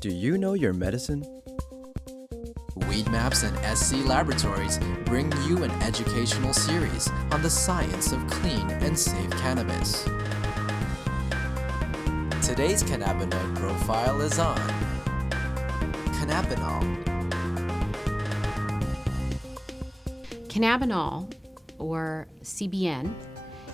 Do you know your medicine? Weed Maps and SC Laboratories bring you an educational series on the science of clean and safe cannabis. Today's cannabinoid profile is on Cannabinol. Cannabinol, or CBN,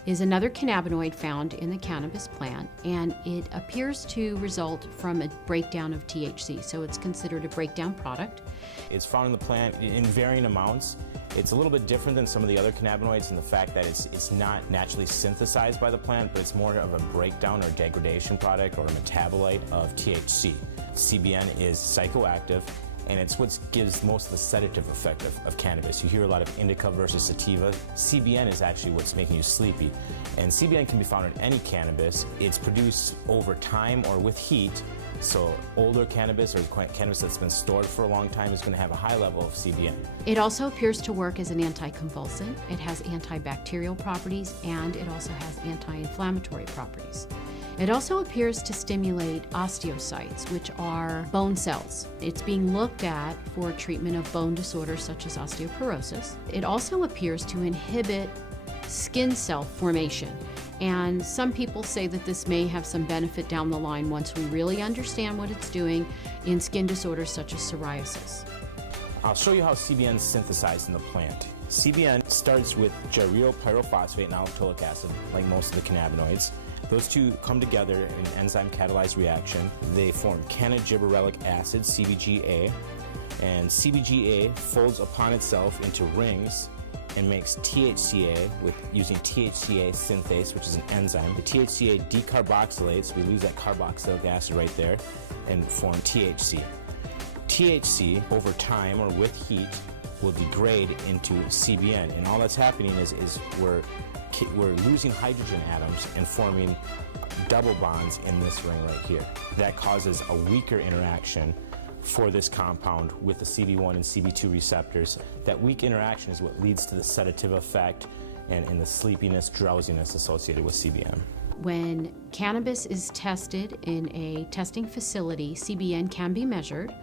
is another cannabinoid found in the cannabis plant, and it appears to result from a breakdown of THC, so it's considered a breakdown product. It's found in the plant in varying amounts. It's a little bit different than some of the other cannabinoids in the fact that it's not naturally synthesized by the plant, but it's more of a breakdown or degradation product or a metabolite of THC. CBN is psychoactive, and it's what gives most of the sedative effect of cannabis. You hear a lot of indica versus sativa. CBN is actually what's making you sleepy. And CBN can be found in any cannabis. It's produced over time or with heat. So older cannabis or cannabis that's been stored for a long time is going to have a high level of CBN. It also appears to work as an anticonvulsant. It has antibacterial properties, and it also has anti-inflammatory properties. It also appears to stimulate osteocytes, which are bone cells. It's being looked at for treatment of bone disorders such as osteoporosis. It also appears to inhibit skin cell formation. And some people say that this may have some benefit down the line once we really understand what it's doing in skin disorders such as psoriasis. I'll show you how CBN is synthesized in the plant. CBN starts with gyryl pyrophosphate and alkylic acid, like most of the cannabinoids. Those two come together in an enzyme-catalyzed reaction. They form cannagibberellic acid, CBGA, and CBGA folds upon itself into rings and makes THCA using THCA synthase, which is an enzyme. The THCA decarboxylates, we lose that carboxylic acid right there, and form THC. THC, over time or with heat, will degrade into CBN, and all that's happening is we're losing hydrogen atoms and forming double bonds in this ring right here. That causes a weaker interaction for this compound with the CB1 and CB2 receptors. That weak interaction is what leads to the sedative effect and the sleepiness, drowsiness associated with CBN. When cannabis is tested in a testing facility, CBN can be measured,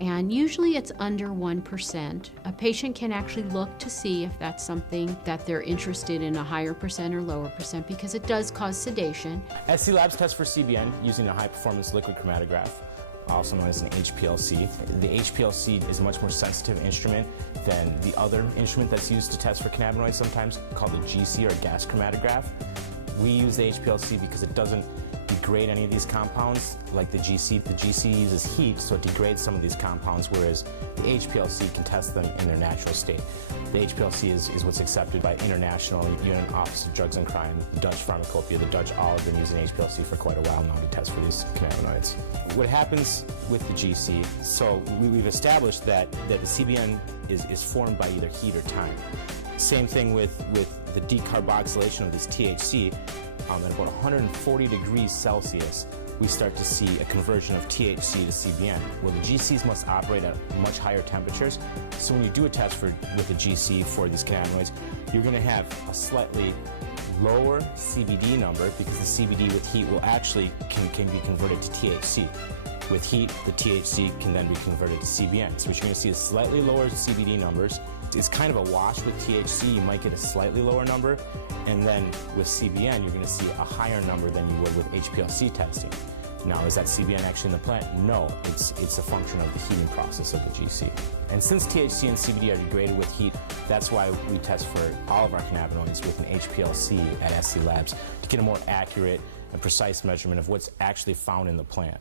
and usually it's under 1%. A patient can actually look to see if that's something that they're interested in, a higher percent or lower percent, because it does cause sedation. SC Labs tests for CBN using a high-performance liquid chromatograph, also known as an HPLC. The HPLC is a much more sensitive instrument than the other instrument that's used to test for cannabinoids sometimes, called the GC or gas chromatograph. We use the HPLC because it doesn't degrade any of these compounds like the GC. The GC uses heat, so it degrades some of these compounds, whereas the HPLC can test them in their natural state. The HPLC is what's accepted by International Union Office of Drugs and Crime, the Dutch Pharmacopoeia. The Dutch all have been using HPLC for quite a while now to test for these cannabinoids. What happens with the GC, so we've established that the CBN is formed by either heat or time. Same thing with the decarboxylation of this THC. At about 140 degrees Celsius, we start to see a conversion of THC to CBN. Well, the GCs must operate at much higher temperatures, so when you do a test with a GC for these cannabinoids, you're going to have a slightly lower CBD number because the CBD with heat will actually can be converted to THC. With heat, the THC can then be converted to CBN. So what you're going to see is slightly lower CBD numbers. It's kind of a wash with THC. You might get a slightly lower number, and then with CBN, you're going to see a higher number than you would with HPLC testing. Now, is that CBN actually in the plant? No, it's a function of the heating process of the GC. And since THC and CBD are degraded with heat, that's why we test for all of our cannabinoids with an HPLC at SC Labs to get a more accurate and precise measurement of what's actually found in the plant.